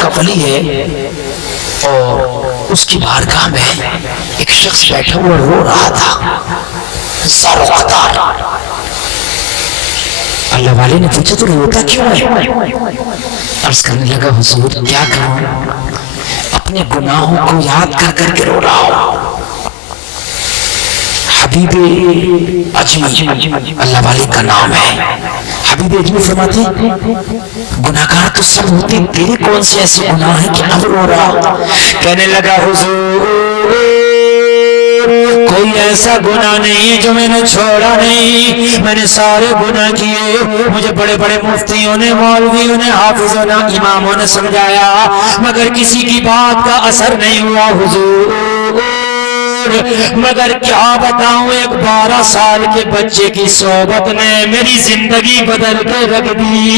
کفلی ہے اور اس کی بارگاہ میں ایک شخص بیٹھا ہوا رو رہا تھا زار و قطار. اللہ والے نے پوچھا تو روتا کیوں ہے؟ عرض کرنے لگا حضور کیا کروں، اپنے گناہوں کو یاد کر کر کے رو رہا ہوں. حبیب اجمی اللہ والے کا نام ہے. حبیب اجمی فرماتے گناہگار تو سب ہوتے، تیرے کون سے ایسے گناہ ہیں کہ اب رو رہا؟ کہنے لگا حضور کوئی ایسا گناہ نہیں ہے جو میں نے چھوڑا نہیں، میں نے سارے گناہ کیے. مجھے بڑے بڑے مفتیوں نے، مولویوں نے، حافظوں نے، اماموں نے سمجھایا مگر کسی کی بات کا اثر نہیں ہوا حضور. مگر کیا بتاؤں، ایک 12 سال کے بچے کی صحبت نے میری زندگی بدل کے رکھ دی.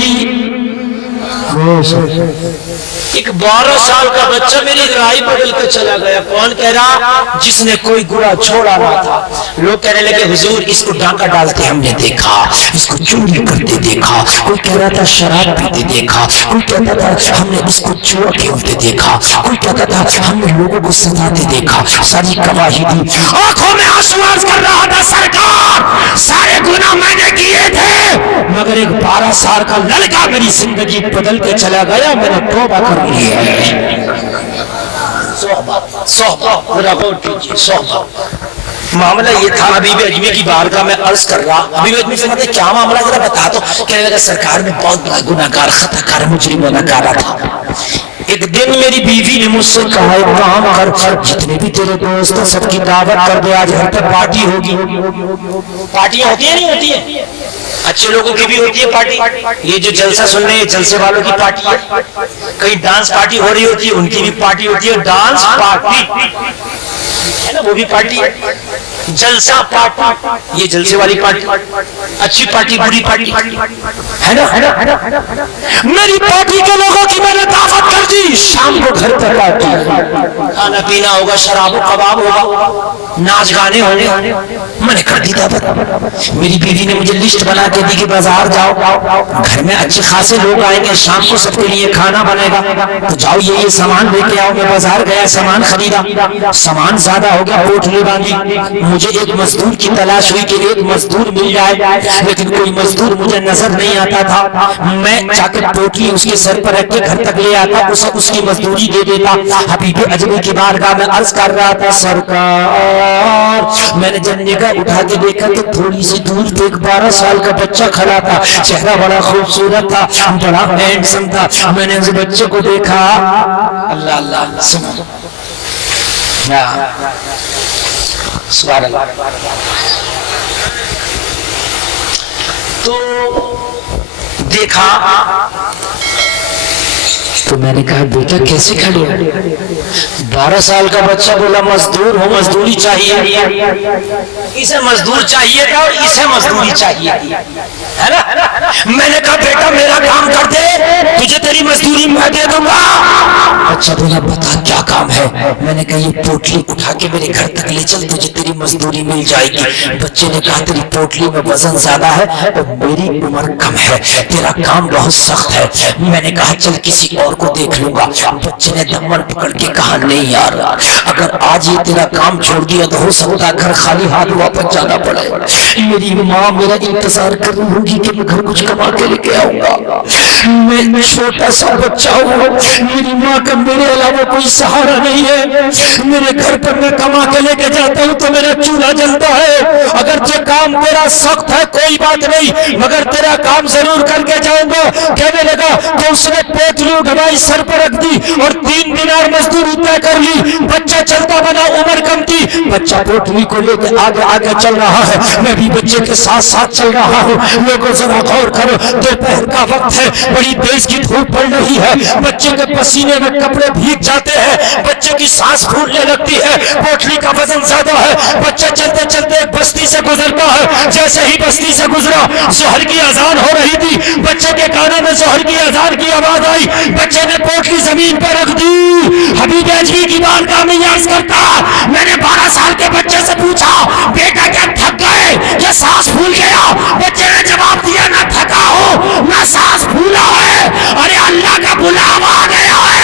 ایک 12 سال کا بچہ میری راہ بدل کے چلا گیا. کون کہہ رہا؟ جس نے کوئی گناہ چھوڑا نہ تھا. لوگ کہنے لگے حضور اس کو ڈانکا ڈالتے ہم نے دیکھا، اس کو چوری کرتے دیکھا، کوئی کہہ رہا تھا شراب پیتے دیکھا، کوئی کہتا تھا ہم نے اس کو جوا کھیلتے دیکھا، کوئی کہتا تھا ہم نے لوگوں کو ستاتے دیکھا. ساری گواہی دی، آنکھوں میں آنسو عرض کر رہا تھا سرکار سارے گناہ میں نے کیے تھے مگر ایک 12 سال کا لڑکا میری زندگی بدل کے چلا گیا، میں نے توبہ کر لی ہے. معاملہ یہ تھا. حبیب اجمی کی بارگاہ میں عرض کر رہا. حبیب اجمی سے مطلب کیا معاملہ ذرا بتا دو. کہنے لگا سرکار میں بہت بڑا گناہگار، خطا کار، مجرم گناہگار تھا. ایک دن میری بیوی نے مجھ سے کہا ایک کام کر، جتنے بھی تیرے دوست ہیں سب کی دعوت کر دے، آج گھر پہ پارٹی ہوگی. پارٹیاں ہوتی ہیں نہیں ہوتی ہیں؟ اچھے لوگوں کی بھی ہوتی ہے پارٹی. یہ جو جلسہ سن رہے ہیں جلسے والوں کی پارٹی ہے. کہیں ڈانس پارٹی ہو رہی ہوتی ہے ان کی بھی پارٹی ہوتی ہے. ڈانس پارٹی ہے نا، وہ بھی پارٹی ہے. جلسہ پارٹی، یہ جلسے والی پارٹی. اچھی پارٹی بری پارٹی ہے نا. میری پارٹی کے لوگوں کی میں نے دعوت کر دی. شام کو گھر پر پارٹی، کھانا پینا ہوگا، شراب و کباب ہوگا، ناچ گانے ہونے. میں نے کر دی دعوت. میری بیوی نے مجھے لسٹ بنا کے دی کہ بازار جاؤ، گھر میں اچھے خاصے لوگ آئیں گے، شام کو سب کے لیے کھانا بنے گا، تو جاؤ یہ سامان لے کے آؤ. میں بازار گیا، سامان خریدا، سامان زیادہ ہو گیا، پوٹلی باندھی. مجھے ایک مزدور کی تلاش ہوئی کہ ایک مزدور مل جائے، لیکن کوئی مزدور مجھے نظر نہیں آتا تھا. میں جا کے پوٹلی اس کے سر پر رکھ کے گھر تک لے آتا، اسے اس کی مزدوری دے دیتا. حبیب اجمی کی بارگاہ میں عرض کر رہا تھا سرکار میں نے جب نگاہ اٹھا کے دیکھا تو تھوڑی سی دور پہ ایک 12 سال کا بچہ کھڑا تھا. چہرہ بڑا خوبصورت تھا، بڑا ہینڈسم تھا. میں نے اس بچے کو دیکھا. اللہ اللہ سنو سبحان اللہ. تو دیکھا تو میں نے کہا بیٹا کیسے کھڑے ہو؟ 12 سال کا بچہ بولا مزدور ہو، مزدوری چاہیے. اسے مزدور چاہیے تھا اور اسے مزدوری چاہیے ہے نا. میں نے کہا بیٹا میرا کام کر دے، تجھے تیری مزدوری میں دے دوں گا. اچھا بولا بتا کیا کام ہے؟ میں نے کہا یہ پوٹلی اٹھا کے میرے گھر تک لے چل، تجھے تیری مزدوری مل جائے گی. بچے نے کہا تیری پوٹلی میں وزن زیادہ ہے اور میری عمر کم ہے، تیرا کام بہت سخت ہے. میں نے کہا چل کسی اور کو دیکھ لوں گا. بچے نے دمن پکڑ کے کہا نہیں یار، اگر آج یہ تیرا کام چھوڑ دیا تو ہو سکتا ہے گھر خالی ہاتھ واپس جانا پڑے. میری ماں میرا انتظار کر رہی ہوگی کہ میں گھر کچھ کما کے لے کے آؤں گا. میں چھوٹا سا بچہ ہوں، میری ماں کا میرے علاوہ کوئی سہارا نہیں ہے. میرے گھر پر میں کما کے لے کے جاتا ہوں تو میرا چولہا جلتا ہے. اگرچہ کام تیرا سخت ہے کوئی بات نہیں، مگر تیرا کام ضرور کر کے جاؤں گا. کہنے لگا تو اس نے پوتلو گھمائی، سر پر رکھ دی اور 3 دینار مزدوری طے کر لی. بچہ چلتا بنا، عمر کم تھی. بچہ پوٹلی کو لے کے آگے آگے چل رہا ہے، میں بھی بچے کے ساتھ ساتھ چل رہا ہوں. لوگوں ذرا غور کرو، دوپہر کا وقت ہے، بڑی تیز کی دھوپ پڑ رہی ہے. بچے کے پسینے میں کپڑے بھیگ جاتے ہیں، بچے کی سانس پھولنے لگتی ہے، پوٹلی کا وزن زیادہ ہے. بچہ چلتے چلتے ایک بستی سے گزرتا ہے. جیسے ہی بستی سے گزرا ظہر کی اذان ہو رہی تھی. بچے کے کانوں میں ظہر کی اذان کی آواز آئی. بچے نے پوٹلی زمین پر رکھ دی. حبیب اجمی کی بارگاہ میں عرض کرتا میں نے 12 سال کے بچے سے پوچھا بیٹا کیا تھک گئے یا سانس پھول گیا؟ بچے نے جواب دیا نہ تھکا ہو نہ سانس پھولا ہے، ارے اللہ کا بلاوا آ گیا ہے.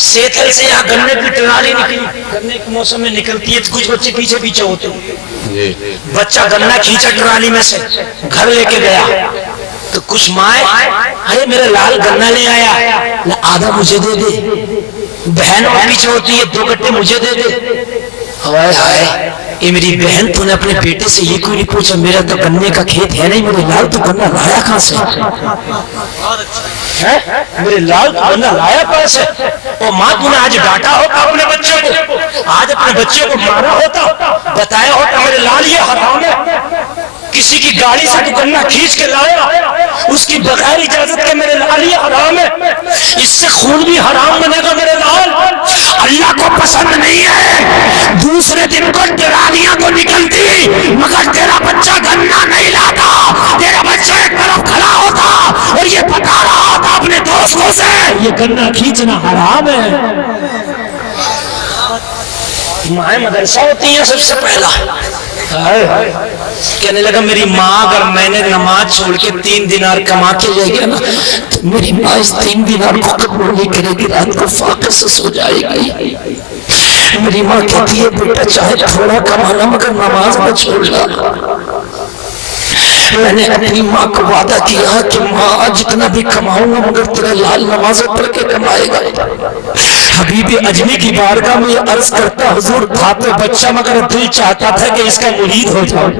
سیتل سے یہاں گنے کی ٹرالی نکلی، گنے کے موسم میں نکلتی ہے، کچھ بچے پیچھے پیچھے ہوتے ہیں، بچہ گنا کھینچا ٹرالی میں سے گھر لے کے گیا، تو کچھ مائیں ارے میرا لال گنا لے آیا، آدھا مجھے دے دے، بہن اور پیچھے ہوتی ہے 2 گٹے مجھے دے دے، ہائے ہائے اے میری بہن تو نے اپنے بیٹے سے یہ کوئی نہیں پوچھا میرا تو گنے کا کھیت ہے نہیں، میرے لال تو گنا لایا کہاں سے، میرے لال تو گنا لایا کہاں سے، اور ماں تو نے آج ڈانٹا ہوتا اپنے بچے کو، آج اپنے بچے کو مارا ہوتا، بتایا ہوتا میرے لال یہ حرام ہے، کسی کی گاڑی سے تو گنا کھینچ کے لایا، اس کی بغیر اجازت کے میرے لال یہ حرام ہے، اس سے خون بھی حرام بنے گا میرے لال، اللہ کو پسند نہیں ہے دوسرے دن کو ٹرالیاں تو نکلتی مگر تیرا بچہ گنا نہیں لاتا، تیرا بچہ ایک طرف کھڑا ہوتا اور یہ بتا رہا ہوتا اپنے دوستوں سے یہ گنا کھینچنا حرام ہے۔ مائیں مدرسہ ہوتی ہیں سب سے پہلا، کہنے لگا میری ماں اگر میں نے نماز چھوڑ کے 3 دینار کما کے لے گیا نا تو میری ماں اس 3 دینار کو قبول نہیں کرے گی، رات کو فاقے سے سو جائے گی۔ میری ماں کہتی ہے بیٹا چاہے تھوڑا کمانا مگر نماز نہ چھوڑنا۔ میں نے اپنی ماں کو وعدہ کیا کہ ماں جتنا بھی کماؤں گا مگر تیرا لال نمازیں پڑھ کے کمائے گا۔ حبیب اجمی کی بارگاہ میں یہ عرض کرتا حضور تھا تو بچہ مگر دل چاہتا تھا کہ اس کا مرید ہو جاؤں،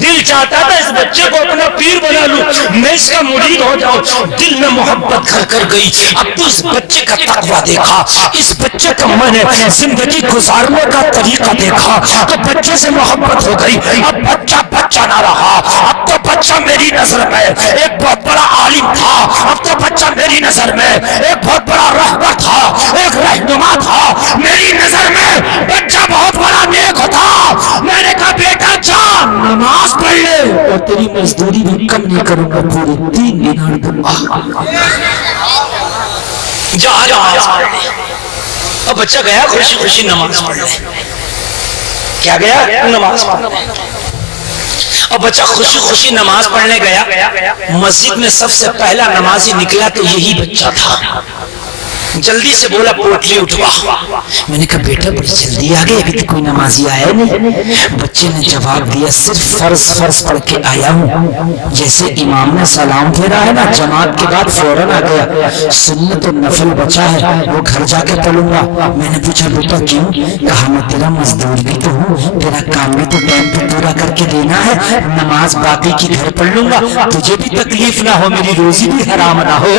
دل چاہتا تھا اس بچے کو اپنا پیر بنا لوں، میں اس کا مرید ہو جاؤں، دل میں محبت گھر کر گئی۔ اب تو اس بچے کا تقویٰ دیکھا، اس بچے کا میں نے زندگی گزارنے کا طریقہ دیکھا تو بچے سے محبت ہو گئی۔ اب بچہ بچہ نہ رہا، اب تو بچہ میری نظر میں ایک بہت بڑا عالم تھا، اب تو بچہ میری نظر میں ایک بہت بڑا رہبر تھا، ایک رہنما تھا، میری نظر میں بچہ بہت بڑا نیک تھا۔ میں نے کہا بیٹا جا نماز پڑھ لے اور تیری مزدوری بھی کم نہیں کروں گا، پورے 3 دینار دوں گا، جا نماز پڑھ لے۔ اور بچہ گیا خوشی خوشی نماز پڑھ لے، کیا گیا نماز پڑھ لے، اور بچہ خوشی خوشی نماز پڑھنے گیا، مسجد میں سب سے پہلا نمازی نکلا تو یہی بچہ تھا، جلدی سے بولا پوٹلی اٹھوا۔ میں نے کہا بیٹا بڑی جلدی آ گئی، ابھی تو کوئی نمازی آیا نہیں۔ بچے نے جواب دیا صرف فرض پڑھ کے آیا ہوں، جیسے امام نے سلام پھیرا ہے نا جماعت کے بعد فوراً آ گیا، سنت و نفل بچا ہے وہ گھر جا کے پڑھوں گا۔ میں نے پوچھا بیٹا کیوں؟ کہا میں تیرا مزدور بھی تو ہوں، تیرا کام بھی تو ٹائم پہ پورا کر کے دینا ہے، نماز باقی کی گھر پڑھ لوں گا، تجھے بھی تکلیف نہ ہو، میری روزی بھی حرام نہ ہو۔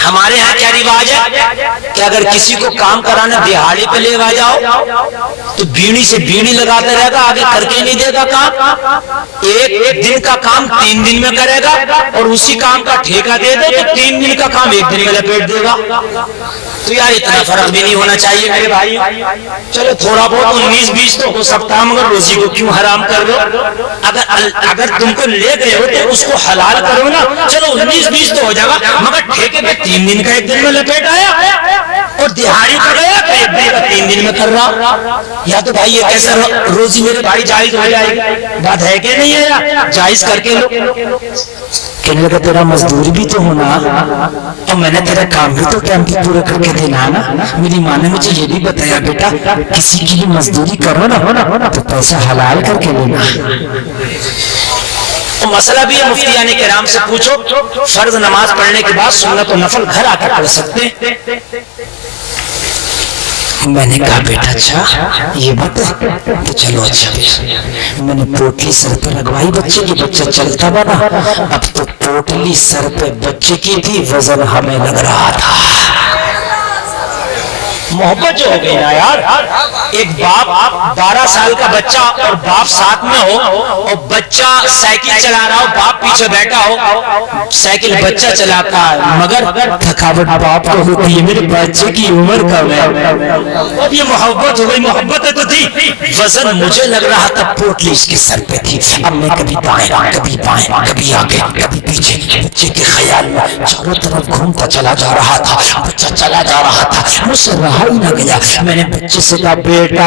ہمارے ہاں کیا رواج ہے کہ اگر کسی کو کام کرانا دیہاڑی پہ لے جاؤ تو بیڑی سے بیڑی لگاتا رہے گا، آگے کر کے نہیں دے گا کام، ایک دن کا کام 3 دن میں کرے گا اور اسی کام کا ٹھیکہ دے دے تو 3 دن کا کام 1 دن میں لپیٹ دے گا۔ تو یار اتنا فرق بھی نہیں ہونا چاہیے میرے بھائی، چلو تھوڑا بہت 19-20 تو ہو سکتا ہے مگر روزی کو کیوں حرام کر دو؟ اگر تم کو لے گئے ہو تو اس کو حلال کرو نا، چلو 19-20 تو ہو جائے گا مگر ٹھیکے پہ 3 دن کا 1 دن میں لپیٹ آیا اور دیہاڑی کر گیا تو 1 دن کا 3 دن میں کر رہا، یا تو بھائی یہ کیسا روزی میرے بھائی جائز ہو جائے گی؟ بات ہے کہ نہیں ہے؟ جائز کر کے لو۔ کہنے لگا تیرا مزدور بھی تو ہونا اور میں نے تیرا کام بھی تو ٹائم پہ پورا کر کے دینا نا۔ میری ماں نے مجھے یہ بھی بتایا بیٹا کسی کی بھی مزدوری کرو نا تو پیسہ حلال کر کے لینا۔ مسئلہ بھی ہے مفتیان کرام سے پوچھو، فرض نماز پڑھنے کے بعد سنت و نفل گھر آ کر پڑھ سکتے ہیں؟ میں نے کہا بیٹا اچھا یہ بات ہے تو چلو اچھا بھی۔ میں نے پوٹلی سر پہ لگوائی بچے کی، بچہ چلتا بنا، اب تو پوٹلی سر پہ بچے کی تھی، وزن ہمیں لگ رہا تھا۔ محبت جو ہو گئی نا یار، ایک باپ 12 سال کا بچہ اور باپ ساتھ میں ہو اور بچہ سائیکل چلا رہا ہو، باپ پیچھے بیٹھا ہو، سائیکل بچہ چلاتا ہے مگر تھکاوٹ باپ کو ہوتی ہے، میرے بچے کی عمر کم ہے۔ اب یہ محبت ہو گئی، محبت تو تھی، وزن مجھے لگ رہا تھا، پوٹلی اس کے سر پہ تھی، اب میں کبھی دائیں کبھی بائیں کبھی آگے کبھی پیچھے، بچے کے خیال میں چاروں طرف گھومتا چلا جا رہا تھا، بچہ چلا جا رہا تھا، مجھ سے رہا ہی نہ گیا۔ میں نے بچے سے کہا بیٹا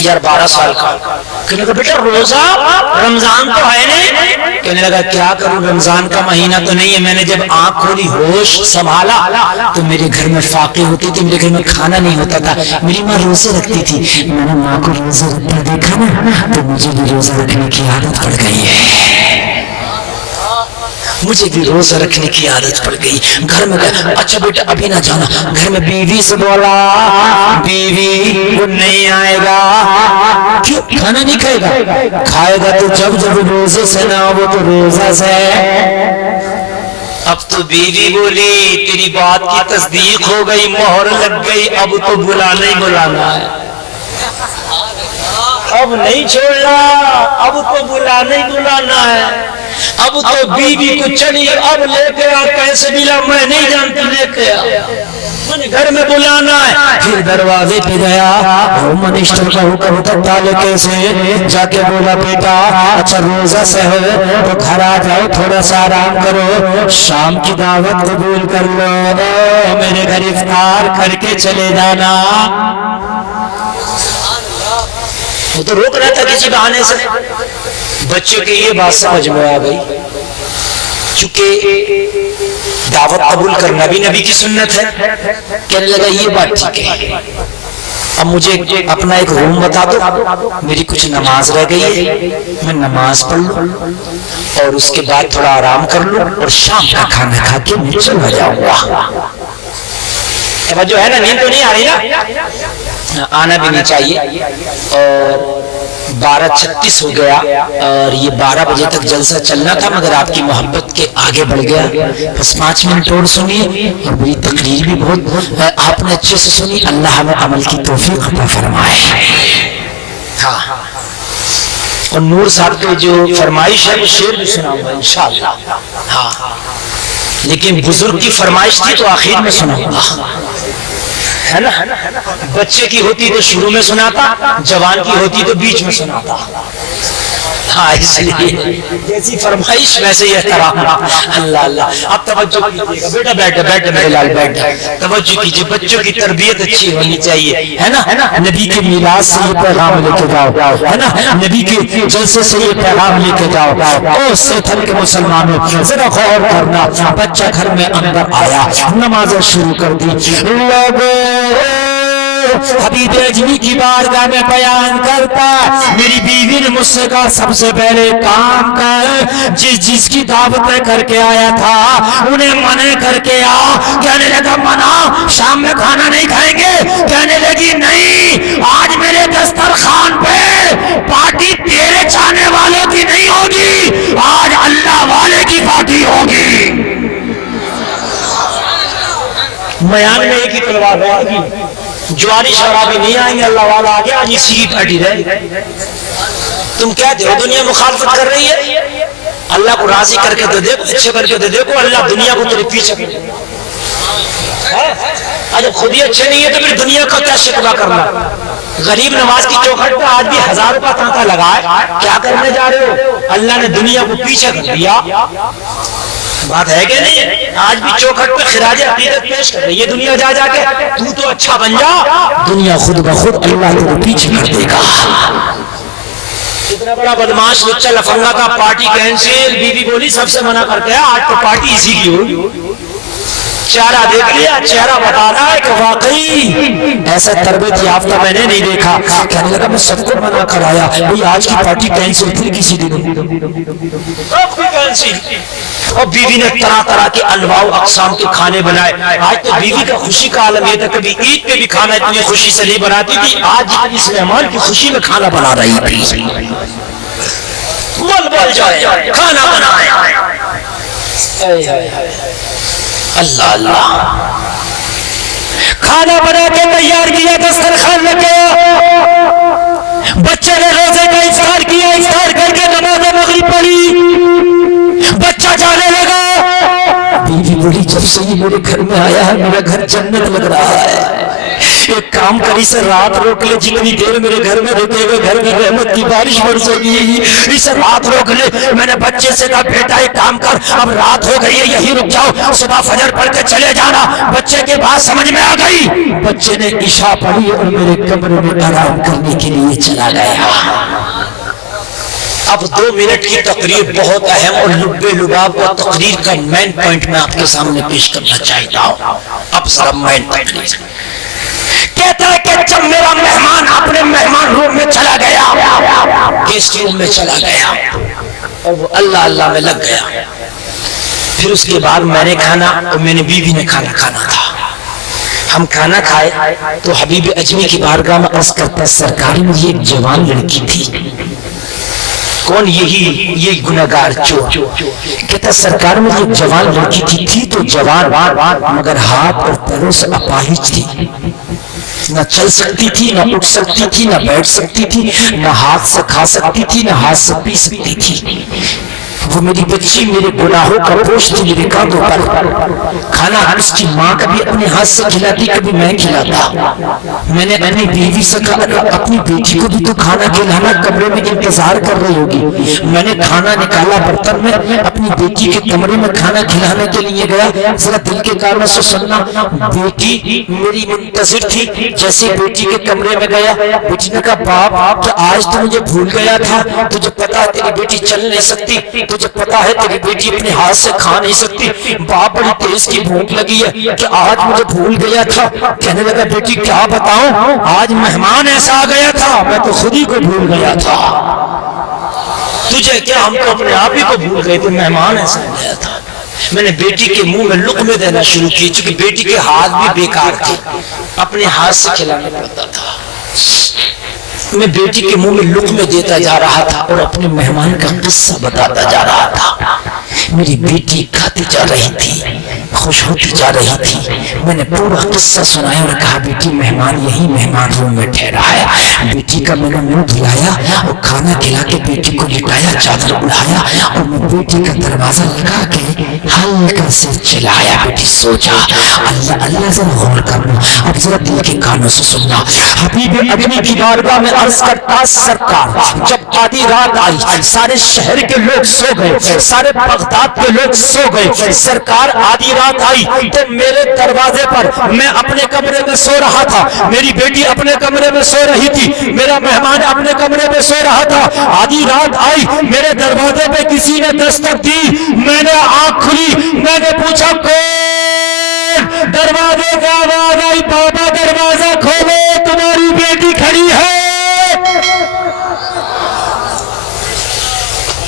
یار 12 سال کا. کہنے لگا بیٹا روزہ رمضان تو ہے نہیں. کہنے لگا کیا کروں رمضان کا مہینہ تو نہیں ہے. میں نے جب آنکھ کھولی ہوش سنبھالا تو میرے گھر میں فاقے ہوتی تھی, میرے گھر میں کھانا نہیں ہوتا تھا. میری ماں روزے رکھتی تھی, میں نے ماں کو روزے رکھتے دیکھا نا تو مجھے بھی روزہ رکھنے کی عادت پڑ گئی ہے. مجھے بھی روزہ رکھنے کی عادت پڑ گئی. گھر میں گیا, اچھا بیٹا ابھی نہ جانا. گھر میں بیوی سے بولا, بیوی وہ نہیں آئے گا. کیوں؟ کھانا نہیں کھائے گا. کھائے گا تو جب روزے سے نہ ہو تو روزہ سے. اب تو بیوی بولی تیری بات کی تصدیق ہو گئی, مہر لگ گئی, اب تو بلانا ہی بلانا ہے, اب نہیں چھوڑنا, اب تو بلانا ہی بلانا ہے. اب تو بیوی کو چلی, اب لے کے آ, کیسے ملا میں نہیں جانتی, لے کے آ, میں نے گھر میں بلانا ہے. پھر دروازے پہ گیا, ہوم منسٹر کا حکم تھا تالے سے جا کے بولا بیٹا اچھا روزہ سے ہو تو گھر آ جاؤ, تھوڑا سا آرام کرو, شام کی دعوت قبول کر لو, میرے گھر افطار کر کے چلے جانا. وہ تو روک رہا تھا کسی بہانے سے. بچوں کے یہ بات سمجھ میں آ گئی, چونکہ دعوت قبول کرنا بھی نبی کی سنت ہے. کہنے لگا یہ بات ٹھیک ہے, اب مجھے اپنا ایک روم بتا دو, میری کچھ نماز رہ گئی ہے, میں نماز پڑھ لوں اور اس کے بعد تھوڑا آرام کر لوں اور شام کا کھانا کھا کے میں چلا جاؤں گا. جو ہے نا, نیند تو نہیں آ رہی نا, آنا بھی نہیں چاہیے. اور 12:36 ہو گیا اور یہ 12 بجے تک جلسہ چلنا تھا, مگر آپ کی محبت کے آگے بڑھ گیا. بس 5 منٹ اور سنیے, اور میری تقریر بھی بہت آپ نے اچھے سے سنی. اللہ ہمیں عمل کی توفیق عطا فرمائے. ہاں, اور نور صاحب کے جو فرمائش ہے وہ شعر بھی سناؤں گا انشاءاللہ. ہاں, لیکن بزرگ کی فرمائش تھی تو آخر میں سناؤں گا, ہے نا. بچے کی ہوتی تو شروع میں سناتا, جوان کی ہوتی تو بیچ میں سناتا. ہاں, اس لیے جیسی فرمائش ویسے ہی احترام. اللہ اللہ. اب توجہ کیجیے گا, بیٹا بیٹھے بیٹھے میرے لال بیٹھے, توجہ کیجیے. بچوں کی تربیت اچھی ہونی چاہیے, ہے نا. نبی کے میلاد سے یہ پیغام لے کے جاؤ, ہے نا. نبی کے جلسے سے یہ پیغام لے کے جاؤ. او سیتھل کے مسلمانوں ذرا غور کرنا. بچہ گھر میں اندر آیا, نمازیں شروع کر دی. حبیب اجمی کی بارگاہ میں بیان کرتا, میری بیوی نے مجھ سے کہا سب سے پہلے کام کر, جس کی دعوتیں کر کے آیا تھا انہیں منع کر کے آ. کہنے لگا منع, شام میں کھانا نہیں کھائیں گے. کہنے لگی نہیں, آج میرے دسترخوان پہ پارٹی تیرے چاہنے والوں کی نہیں ہوگی, آج اللہ والے کی پارٹی ہوگی. میان میں ایک ہی تلوار ہے, جواری شرابی نہیں آئیں گے, اللہ والا آگے آج اسی کی پارٹی رہے. تم کہتے ہو دنیا مخالفت کر رہی ہے, اللہ کو راضی کر کے تو دیکھو, اچھے کر کے تو دیکھو, اللہ دنیا کو تیرے پیچھے کر. جب خود ہی اچھے نہیں ہے تو پھر دنیا کا کیا شکوہ کرنا. غریب نواز کی چوکھٹ پہ آج بھی 1000 روپے تنخواہ لگائے, کیا کرنے جا رہے ہو. اللہ نے دنیا کو پیچھے کر دیا. بات ہے کہ نہیں. آج بھی چوکھٹ پہ خراج عقیدت پیش کر رہی ہے دنیا, جا جا کے تو اچھا بن جا, دنیا خود بخود اللہ کو پیچھے کر دے گا. اتنا بڑا بدماش بچہ لفنگا کا, پارٹی کینسل. بیوی بولی سب سے منع کرتے ہیں, آج تو پارٹی اسی کی ہوگی. چہرہ دیکھ لیا, چہرہ بتا رہا ہے کہ واقعی ایسا تربیت یافتہ میں نے نہیں دیکھا. کہنے لگا میں سب کو منع کرایا, بھئی آج کی پارٹی کینسل, پھر کسی دن اب بھی کینسل. اور بیوی نے طرح طرح کے انواع و اقسام کے کھانے بنائے. آج تو بیوی کا خوشی کا عالم یہ تھا, کبھی عید پہ بھی کھانا اتنی خوشی سے نہیں بناتی تھی, آج اس مہمان کی خوشی میں کھانا بنا رہی تھی. بول بول جائے کھانا بنائے. اللہ اللہ, کھانا بنا کے تیار کیا, دسترخوان لگایا, بچے نے روزے کا افطار کیا, افطار کر کے نماز مغرب پڑھی, بچہ جانے لگا. بیوی بولی جب سے یہ میرے گھر میں آیا ہے میرا گھر جنت لگ رہا ہے. ایک کام کری سے رات روک لے، جتنی دیر میرے گھر میں رکے ہوئے گھر میں رحمت کی بارش برسے گی، اسے رات روک لے۔ میں نے بچے سے کہا بیٹا ایک کام کر، اب رات ہو گئی ہے یہی رک جاؤ، صبح فجر پڑھ کے چلے جانا۔ بچے کے بات سمجھ میں آ گئی، بچے نے عشاء پڑھی اور میرے کمرے میں آرام کرنے کے لیے چلا گیا۔ اب 2 منٹ کی تقریر بہت اہم اور لب لباب کا تقریر کا مین پوائنٹ میں آپ کے سامنے پیش کرنا چاہتا ہوں۔ اب ذرا مین پوائنٹ کہتا ہے کہ جب میرا مہمان اپنے مہمان روم میں چلا گیا، گیسٹ روم میں چلا گیا اور وہ اللہ اللہ میں لگ گیا، پھر اس کے بعد میں نے کھانا اور میں نے بیوی نے کھانا کھانا تھا۔ ہم کھانا کھائے تو حبیب اجمی کی بارگاہ میں عرض کرتا ہے سرکار میں یہ ایک جوان لڑکی تھی۔ کون؟ یہ گناہگار چور کہتا سرکار میں یہ جوان لڑکی تھی تو جوان مگر ہاتھ اور پیروں سے اپاہج تھی، نہ چل سکتی تھی، نہ اٹھ سکتی تھی، نہ بیٹھ سکتی تھی، نہ ہاتھ سے کھا سکتی تھی، نہ ہاتھ سے پی سکتی تھی۔ وہ میری بچی میرے گناہوں کا بوجھ تھی میرے کاندھوں پر۔ کھانا اس کی ماں کبھی اپنے ہاتھ سے کھلاتی، کبھی میں کھلاتا۔ میں نے اپنی بیوی سے کہا اپنی بیٹی کو بھی تو کھانا کھلانا، کمرے میں انتظار کر رہی ہوگی۔ میں نے کھانا نکالا برتن میں، اپنی بیٹی کے کمرے میں کھانا کھلانے کے لیے گیا۔ ذرا دل کے کانوں سے سننا، بیٹی میری منتظر تھی۔ جیسے بیٹی کے کمرے میں گیا، بیٹی نے کہا باپ کہ آج تو مجھے بھول گیا تھا، تجھے پتا ہے تیری بیٹی چل نہیں سکتی، تجھے پتا ہے تیری بیٹی اپنے ہاتھ سے کھا نہیں سکتی، باپ بڑی تیز کی بھوک لگی ہے کہ آج مجھے بھول گیا تھا۔ کہنے لگا بیٹی کیا بتاؤں، آج مہمان ایسا آ گیا تھا میں تو خود ہی کو بھول گیا تھا۔ تجھے کیا، ہم تو اپنے آپ ہی کو بھول گئے تھے، مہمان ایسا آ گیا تھا۔ میں نے بیٹی کے منہ میں لقمے دینا شروع کی، چونکہ بیٹی کے ہاتھ بھی بیکار تھے، اپنے ہاتھ سے کھلانا پڑتا تھا۔ میں بیٹی کے منہ میں لقمے دیتا جا رہا تھا اور اپنے مہمان کا قصہ بتاتا جا رہا تھا۔ میری بیٹی کھاتی جا رہی تھی، خوش ہوتی جا رہی تھی۔ میں نے پورا قصہ سنایا اور کہا بیٹی مہمان یہی مہمان روم میں ٹھہرا ہے۔ بیٹی کا میں نے منہ دھلایا اور کھانا کھلا کے بیٹی کو لٹایا، چادر اڑایا اور میں بیٹی کا دروازہ لگا کے ہلکا سے چلایا۔ بیٹی سو جا، اللہ اللہ ذرا غور کرنا، اب ذرا دل کے کانوں سے سننا۔ حبیب اجمی کی بارگاہ میں عرض کرتا سرکار جب آدھی رات آئی، سارے شہر کے لوگ سو گئے، سارے بغداد کے لوگ سو گئے، سرکار آدھی رات آئی تو میرے دروازے پر، میں اپنے کمرے میں سو رہا تھا، میری بیٹی اپنے کمرے میں سو رہی تھی، میرا مہمان اپنے کمرے میں سو رہا تھا۔ آدھی رات آئی، میرے دروازے پہ کسی نے دستک دی، میں نے آنکھ کھلی، میں نے پوچھا کون؟ دروازے کا آواز آئی بابا دروازہ کھولو تمہاری بیٹی کھڑی ہے۔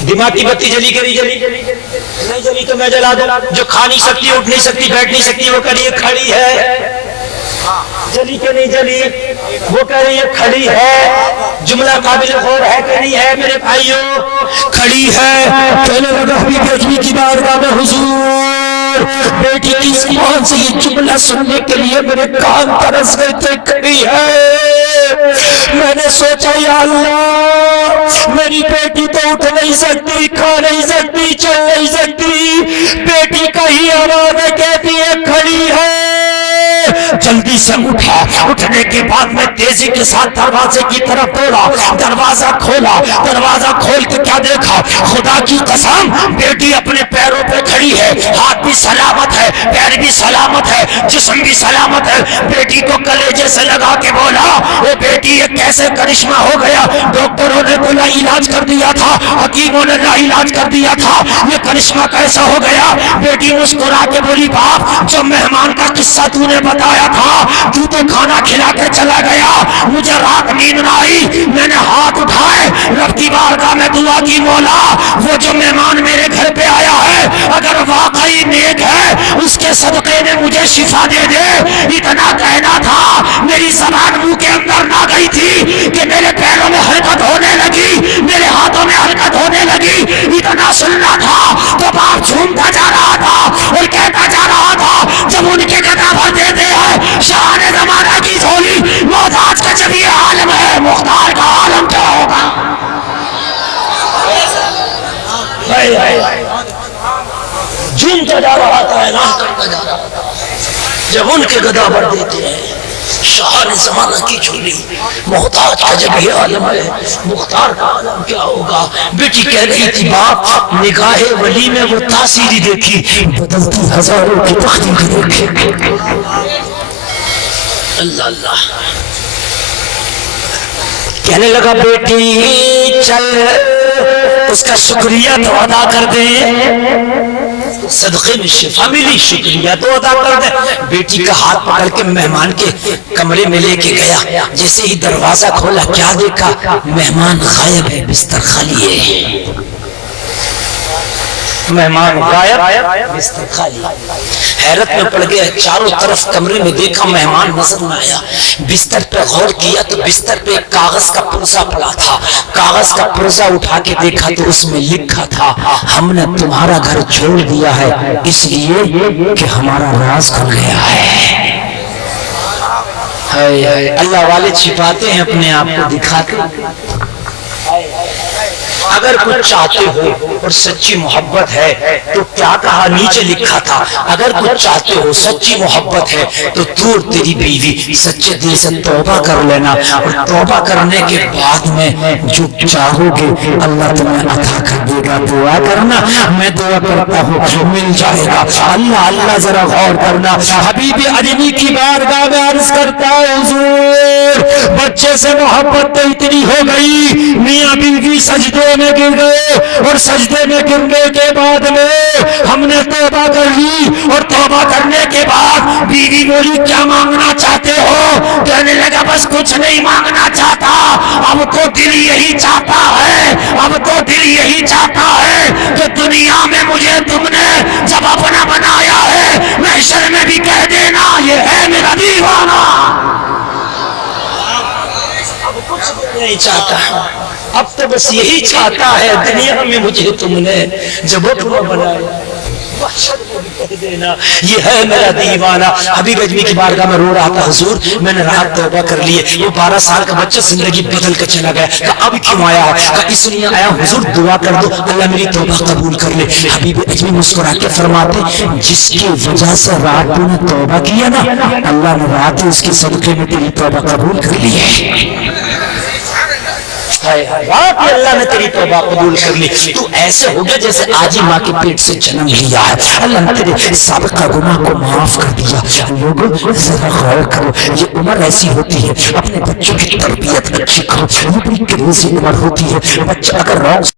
دماغ کی بتی جلی کری، نہیں جلی تو میں جلا دوں۔ جو کھا نہیں سکتی، اٹھ نہیں سکتی، بیٹھ نہیں سکتی، وہ کہہ رہی ہے کھڑی ہے۔ جلی کہ نہیں جلی، وہ کہہ رہی ہے کھڑی ہے۔ جملہ قابل غور ہے کہ نہیں ہے میرے بھائیوں؟ کھڑی ہے۔ کہنے لگا حبیب اجمی کی بارگاہ میں حضور، بیٹی کی زبان سے یہ جملہ سننے کے لیے میرے کان ترس گئے تھے، کھڑی ہے۔ میں نے سوچا یا اللہ میری بیٹی تو اٹھ نہیں سکتی، کھا نہیں سکتی، چل نہیں سکتی، بیٹی کا ہی آواز کہتی ہے کھڑی ہے۔ جلدی سے اٹھا، اٹھنے کے بعد میں تیزی کے ساتھ دروازے کی طرف دوڑا، دروازہ کھولا، دروازہ کھول کے کیا دیکھا، خدا کی قسم بیٹی اپنے پیروں پہ کھڑی ہے، ہاتھ بھی سلامت ہے، پیر بھی سلامت ہے، جسم بھی سلامت ہے۔ بیٹی کو کلیجے سے لگا کے بولا وہ بیٹی یہ کیسے کرشمہ ہو گیا؟ ڈاکٹروں نے تو لا علاج کر دیا تھا، حکیموں نے لا علاج کر دیا تھا، یہ کرشمہ کیسا ہو گیا؟ بیٹی مسکرا کے بولی باپ جو مہمان کا قصہ تو نے بتایا تھا، تو کھانا کھلا کے چلا گیا، مجھے رات نیند نہ آئی، میں نے ہاتھ اٹھائے رب کی بارگاہ میں دعا کی مولا وہ جو مہمان میرے گھر پہ آیا ہے اگر واقعی نیک ہے اس کے صدقے میں مجھے شفا دے دے۔ اتنا کہنا تھا میری زبان منہ کے اندر نہ گئی تھی کہ میرے پیروں میں حرکت ہونے لگی، میرے ہاتھوں میں حرکت ہونے لگی، اتنا سننا تھا تو باپ جھومتا جا رہا تھا اور کہتا جا رہا تھا جب ان کے گدا بھر دیتے ہیں شان زمانہ کی جھولی، محتاج کا جب یہ عالم ہے مختار کا عالم کیا ہوگا؟ جھومتا جا رہا تھا، اعلان کرتا جا رہا تھا جب ان کے گدا بھر دیتے ہیں شاہ نے زمانہ کی چلی، محتاج کا جب یہ عالم ہے مختار کا عالم کیا ہوگا۔ بیٹی کہہ رہی تھی باپ نگاہ ولی میں وہ تاثیری دیکھی، بدلتی ہزاروں کی تقدیر دیکھی۔ اللہ اللہ کہنے لگا بیٹی چل اس کا شکریہ تو ادا کر دے، صدقے میں شفا ملی، شکریہ تو ادا کر دے۔ بیٹی کا ہاتھ پکڑ کے مہمان کے کمرے میں لے کے گیا، جیسے ہی دروازہ کھولا کیا دیکھا؟ مہمان غائب ہے، بستر خالی ہے۔ مہمان غائب، بستر خالی۔ حیرت میں پڑ گیا، چاروں طرف کمرے میں دیکھا، مہمان نظر نہ آیا۔ بستر پہ غور کیا تو بستر پہ ایک کاغذ کا پرزہ پڑا تھا۔ کاغذ کا پرزہ اٹھا کے دیکھا تو اس میں لکھا تھا ہم نے تمہارا گھر چھوڑ دیا ہے اس لیے کہ ہمارا راز کھل گیا ہے۔ اللہ والے چھپاتے ہیں اپنے آپ کو دکھاتے ہیں۔ اگر کچھ چاہتے ہو اور سچی محبت ہے تو کیا کہا؟ نیچے لکھا تھا اگر کچھ چاہتے ہو سچی محبت ہے تو تو اور تیری بیوی سچے دل سے توبہ کر لینا، اور توبہ کرنے کے بعد میں جو چاہو گے اللہ تمہیں عطا کر دے گا۔ دعا کرنا، میں دعا کرتا ہوں مل جائے گا۔ اللہ اللہ ذرا غور کرنا۔ حبیب اجمی کی بارگاہ میں عرض کرتا ہے حضور بچے سے محبت تو اتنی ہو گئی، میاں بیوی سجدے میں گر گئے، اور سجدے میں گرنے کے بعد میں ہم نے توبہ کر لی، اور توبہ کرنے کے بعد بیوی بولی کیا مانگنا چاہتے ہو؟ کہنے لگا بس کچھ نہیں مانگنا چاہتا، اب تو دل یہی چاہتا ہے، اب تو دل یہی چاہتا ہے کہ دنیا میں مجھے تم نے جب اپنا بنایا ہے محشر میں بھی کہہ دینا یہ ہے میرا دیوانہ۔ اب کچھ نہیں چاہتا، اب تو بس یہی چاہتا ہے دنیا میں مجھے تم نے جب اپنا بنایا کہہ دینا یہ ہے میرا دیوانہ۔ حبیب اجمی کی بارگاہ میں رو رہا تھا حضور میں نے رات توبہ کر لیے، وہ 12 سال کا بچہ زندگی بدل کر چلا گیا، کہا اب کیوں آیا ہے؟ کہا اس لیے آیا حضور دعا کر دو اللہ میری توبہ قبول کر لے۔ حبیب اجمی مسکرا کے فرماتے جس کی وجہ سے رات تو نے توبہ کیا نا اللہ نے رات اس کے صدقے میں تیری توبہ قبول کر لی ہے۔ اللہ نے تیری توبہ قبول کر لی، تو ایسے ہو گیا جیسے آج ہی ماں کے پیٹ سے جنم لیا ہے۔ اللہ نے تیرے سابقہ گناہ کو معاف کر دیا۔ لوگوں ذرا غور کرو، یہ عمر ایسی ہوتی ہے اپنے بچوں کی تربیت اچھی کرو، یہ بڑی کریزی عمر ہوتی ہے۔ بچہ اگر رانگ